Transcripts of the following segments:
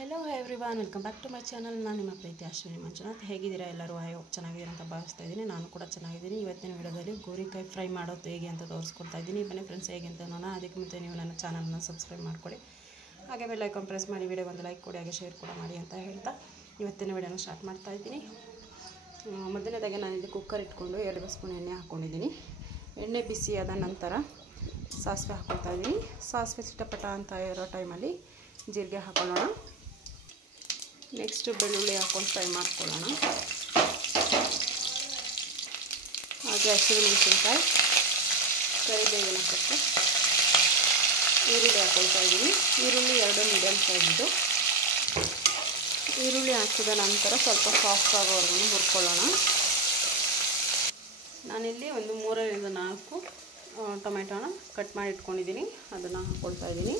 Hello everyone, welcome back to my channel. ನಾನು ನಿಮ್ಮ ಪ್ರೀತಿ ಅಶ್ವಿನಿ ಮಂಜುನಾಥ್. ಹೇಗಿದ್ದೀರಾ ಎಲ್ಲರೂ? ಚೆನ್ನಾಗಿದ್ದೀರಾ ಅಂತ ಭಾವಿಸ್ತಾ ಇದ್ದೀನಿ. ನಾನು ಕೂಡ ಚೆನ್ನಾಗಿದ್ದೀನಿ. ಇವತ್ತಿನ ವಿಡಿಯೋದಲ್ಲಿ ಗೋರಿಕಾಯಿ ಫ್ರೈ ಮಾಡೋದು ಹೇಗೆ ಅಂತ ತೋರಿಸ್ಕೊಡ್ತಾ ಇದ್ದೀನಿ. ಬನ್ನಿ ಫ್ರೆಂಡ್ಸ್, ಹೇಗೆ ಅಂತ ನೋಡೋಣ. ಅದಕ್ಕೆ ಮುಂಚೆ ನೀವು ನನ್ನ ಚಾನಲ್ನ ಸಬ್ಸ್ಕ್ರೈಬ್ ಮಾಡ್ಕೊಳ್ಳಿ, ಹಾಗೆ ಬೆಲ್ ಐಕಾನ್ ಪ್ರೆಸ್ ಮಾಡಿ ವಿಡಿಯೋಗೆ ಒಂದು ಲೈಕ್ ಕೊಡಿ, ಹಾಗೆ ಶೇರ್ ಕೂಡ ಮಾಡಿ ಅಂತ ಹೇಳ್ತಾ ಇವತ್ತಿನ ವಿಡಿಯೋನ ಸ್ಟಾರ್ಟ್ ಮಾಡ್ತಾ ಇದ್ದೀನಿ. ಮೊದಲನೇದಾಗಿ ನಾನು ಇಲ್ಲಿ ಕುಕ್ಕರ್ ಇಟ್ಕೊಂಡು 2 ಸ್ಪೂನ್ ಎಣ್ಣೆ ಹಾಕ್ಕೊಂಡಿದ್ದೀನಿ. ಎಣ್ಣೆ ಬಿಸಿ ಆದ ನಂತರ ಸಾಸಿವೆ ಹಾಕ್ಕೊಳ್ತಾ ಇದ್ದೀನಿ. ಸಾಸಿವೆ ಚಿಟಪಟ ಅಂತ ಇರೋ ಟೈಮಲ್ಲಿ ಜೀರಿಗೆ ಹಾಕೊಳ್ಳೋಣ. ನೆಕ್ಸ್ಟು ಬೆಳ್ಳುಳ್ಳಿ ಹಾಕ್ಕೊಂಡು ಫ್ರೈ ಮಾಡ್ಕೊಳ್ಳೋಣ. ಹಾಗೆ ಹಸಿಮೆಣಸಿನ್ಕಾಯಿ, ಕರಿಬೇವಿನ ಸೊಪ್ಪು, ಈರುಳ್ಳಿ ಹಾಕ್ಕೊಳ್ತಾ ಇದ್ದೀನಿ. ಈರುಳ್ಳಿ 2 ಮೀಡಿಯಮ್ ಸೈಜ್ದು. ಈರುಳ್ಳಿ ಹಾಕಿದ ನಂತರ ಸ್ವಲ್ಪ ಸಾಫ್ಟ್ ಆಗೋವರೆಗೂ ಹುರ್ಕೊಳ್ಳೋಣ. ನಾನಿಲ್ಲಿ ಒಂದು 3ರಿಂದ 4 ಟೊಮೆಟೊನ ಕಟ್ ಮಾಡಿ ಇಟ್ಕೊಂಡಿದ್ದೀನಿ, ಅದನ್ನು ಹಾಕ್ಕೊಳ್ತಾ ಇದ್ದೀನಿ.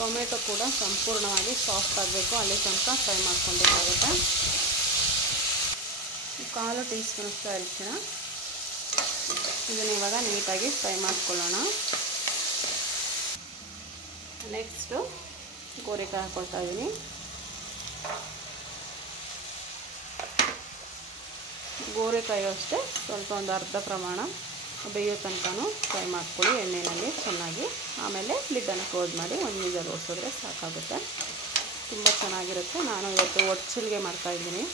ಟೊಮೆಟೊ ಕೂಡ ಸಂಪೂರ್ಣವಾಗಿ ಸಾಫ್ಟ್ ಆಗಬೇಕು, ಅಲ್ಲಿ ತನಕ ಫ್ರೈ ಮಾಡ್ಕೊಬೇಕಾಗುತ್ತೆ. 1/4 ಟೀ ಸ್ಪೂನಷ್ಟು ಅರಿಶಿಣ. ಇದನ್ನು ಇವಾಗ ನೀಟಾಗಿ ಫ್ರೈ ಮಾಡ್ಕೊಳ್ಳೋಣ. ನೆಕ್ಸ್ಟು ಗೋರಿಕಾಯಿ ಹಾಕ್ಕೊಳ್ತಾ ಇದ್ದೀನಿ. ಗೋರಿಕಾಯಿ ಅಷ್ಟೇ ಸ್ವಲ್ಪ ಒಂದು ಅರ್ಧ ಪ್ರಮಾಣ ಬೇಯೋ ತನಕನೂ ಫ್ರೈ ಮಾಡ್ಕೊಳ್ಳಿ ಎಣ್ಣೆಯಲ್ಲಿ ಚೆನ್ನಾಗಿ. ಆಮೇಲೆ ಲಿಡ್ಡನ್ನು ಕ್ಲೋಸ್ ಮಾಡಿ ಒಂದು ವಿಸಲ್ ಓಡಿಸಿದ್ರೆ ಸಾಕಾಗುತ್ತೆ, ತುಂಬ ಚೆನ್ನಾಗಿರುತ್ತೆ. ನಾನು ಇವತ್ತು ಒಡ್ಚಿಲ್ಗೆ ಮಾಡ್ತಾಯಿದ್ದೀನಿ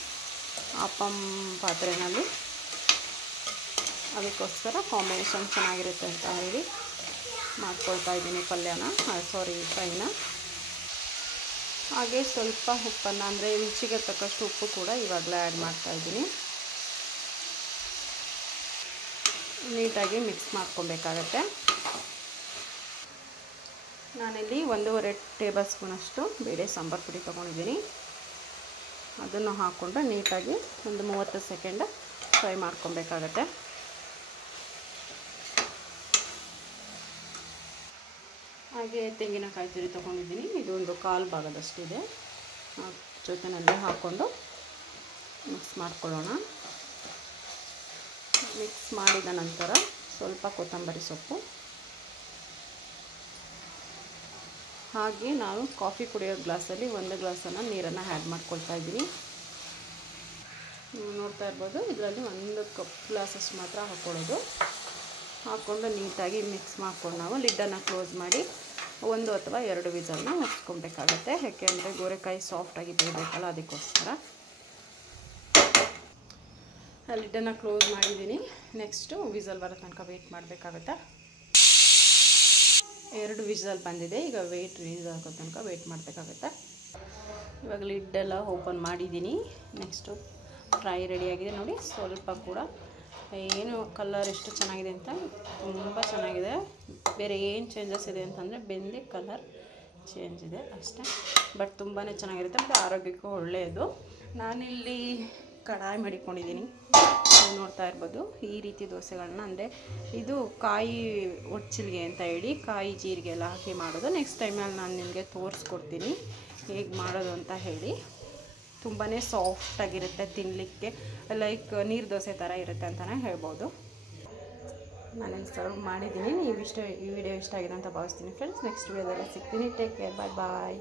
ಅಪ್ಪಂ ಪಾತ್ರೆಯಲ್ಲಿ, ಅದಕ್ಕೋಸ್ಕರ ಕಾಂಬಿನೇಷನ್ ಚೆನ್ನಾಗಿರುತ್ತೆ ಅಂತ ಹೇಳಿ ಮಾಡ್ಕೊಳ್ತಾ ಇದ್ದೀನಿ ಫ್ರೈನ. ಹಾಗೆ ಸ್ವಲ್ಪ ಉಪ್ಪನ್ನು, ಅಂದರೆ ರುಚಿಗೆ ತಕ್ಕಷ್ಟು ಉಪ್ಪು ಕೂಡ ಇವಾಗಲೇ ಆ್ಯಡ್ ಮಾಡ್ತಾಯಿದ್ದೀನಿ. ನೀಟಾಗಿ ಮಿಕ್ಸ್ ಮಾಡ್ಕೊಬೇಕಾಗತ್ತೆ. ನಾನಿಲ್ಲಿ 1.5 ಟೇಬಲ್ ಸ್ಪೂನಷ್ಟು ಬೇಳೆ ಸಾಂಬಾರು ಪುಡಿ ತೊಗೊಂಡಿದ್ದೀನಿ. ಅದನ್ನು ಹಾಕ್ಕೊಂಡು ನೀಟಾಗಿ ಒಂದು 30 ಸೆಕೆಂಡ್ ಫ್ರೈ ಮಾಡ್ಕೊಬೇಕಾಗತ್ತೆ. ಹಾಗೆ ತೆಂಗಿನಕಾಯಿ ತುರಿ ತೊಗೊಂಡಿದ್ದೀನಿ. ಇದು ಒಂದು 1/4 ಭಾಗದಷ್ಟಿದೆ. ಜೊತೆಯಲ್ಲಿ ಹಾಕ್ಕೊಂಡು ಮಿಕ್ಸ್ ಮಾಡ್ಕೊಳ್ಳೋಣ. ಮಿಕ್ಸ್ ಮಾಡಿದ ನಂತರ ಸ್ವಲ್ಪ ಕೊತ್ತಂಬರಿ ಸೊಪ್ಪು, ಹಾಗೆ ನಾನು ಕಾಫಿ ಕುಡಿಯೋ ಗ್ಲಾಸಲ್ಲಿ 1 ಗ್ಲಾಸನ್ನು ನೀರನ್ನು ಆ್ಯಡ್ ಮಾಡ್ಕೊಳ್ತಾ ಇದ್ದೀನಿ. ನೀವು ನೋಡ್ತಾ ಇರ್ಬೋದು, ಇದರಲ್ಲಿ 1 ಕಪ್ ಗ್ಲಾಸಷ್ಟು ಮಾತ್ರ ಹಾಕ್ಕೊಳ್ಳೋದು. ಹಾಕ್ಕೊಂಡು ನೀಟಾಗಿ ಮಿಕ್ಸ್ ಮಾಡ್ಕೊಂಡು ನಾವು ಲಿಡ್ಡನ್ನು ಕ್ಲೋಸ್ ಮಾಡಿ 1 ಅಥವಾ 2 ವಿಸಲ್ನ ಮುಚ್ಕೊಬೇಕಾಗುತ್ತೆ. ಯಾಕೆಂದರೆ ಗೋರಿಕಾಯಿ ಸಾಫ್ಟಾಗಿ ಬೇಯಬೇಕಲ್ಲ, ಅದಕ್ಕೋಸ್ಕರ. ಲಿಡ್ಡನ್ನು ಕ್ಲೋಸ್ ಮಾಡಿದ್ದೀನಿ. ನೆಕ್ಸ್ಟು ವಿಸಲ್ ಬರೋ ತನಕ ವೆಯ್ಟ್ ಮಾಡಬೇಕಾಗುತ್ತೆ. 2 ವಿಸಲ್ ಬಂದಿದೆ. ಈಗ ರಿಲೀಸ್ ಆಗೋ ತನಕ ವೆಯ್ಟ್ ಮಾಡಬೇಕಾಗುತ್ತೆ. ಇವಾಗ ಲಿಡ್ಡೆಲ್ಲ ಓಪನ್ ಮಾಡಿದ್ದೀನಿ. ನೆಕ್ಸ್ಟು ಫ್ರೈ ರೆಡಿಯಾಗಿದೆ ನೋಡಿ. ಸ್ವಲ್ಪ ಕೂಡ ಏನು ಕಲರ್ ಎಷ್ಟು ಚೆನ್ನಾಗಿದೆ ಅಂತ, ತುಂಬ ಚೆನ್ನಾಗಿದೆ. ಬೇರೆ ಏನು ಚೇಂಜಸ್ ಇದೆ ಅಂತಂದರೆ ಬೆಂದಿ ಕಲರ್ ಚೇಂಜ್ ಇದೆ ಅಷ್ಟೇ, ಬಟ್ ತುಂಬಾ ಚೆನ್ನಾಗಿರುತ್ತೆ ಮತ್ತು ಆರೋಗ್ಯಕ್ಕೂ ಒಳ್ಳೆಯದು. ನಾನಿಲ್ಲಿ ಕಡಾಯಿ ಮಾಡಿಕೊಂಡಿದ್ದೀನಿ, ನೀವು ನೋಡ್ತಾ ಇರ್ಬೋದು. ಈ ರೀತಿ ದೋಸೆಗಳನ್ನ, ಅಂದರೆ ಇದು ಕಾಯಿ ಒಡ್ಚಿಲ್ಗೆ ಅಂತ ಹೇಳಿ ಕಾಯಿ ಜೀರಿಗೆ ಎಲ್ಲ ಹಾಕಿ ಮಾಡೋದು. ನೆಕ್ಸ್ಟ್ ಟೈಮಲ್ಲಿ ನಾನು ನಿಮಗೆ ತೋರಿಸ್ಕೊಡ್ತೀನಿ ಹೇಗೆ ಮಾಡೋದು ಅಂತ ಹೇಳಿ. ತುಂಬಾ ಸಾಫ್ಟಾಗಿರುತ್ತೆ, ತಿನ್ನಲಿಕ್ಕೆ ಲೈಕ್ ನೀರು ದೋಸೆ ಥರ ಇರುತ್ತೆ ಅಂತಲೇ ಹೇಳ್ಬೋದು. ನಾನೇನು ಸರ್ವ್ ಮಾಡಿದ್ದೀನಿ. ಈ ವಿಡಿಯೋ ಇಷ್ಟ ಆಗಿದೆ ಅಂತ ಭಾವಿಸ್ತೀನಿ ಫ್ರೆಂಡ್ಸ್. ನೆಕ್ಸ್ಟ್ ವಿಡಿಯೋದಲ್ಲಿ ಸಿಗ್ತೀನಿ. ಟೇಕ್ ಕೇರ್, ಬಾಯ್ ಬಾಯ್.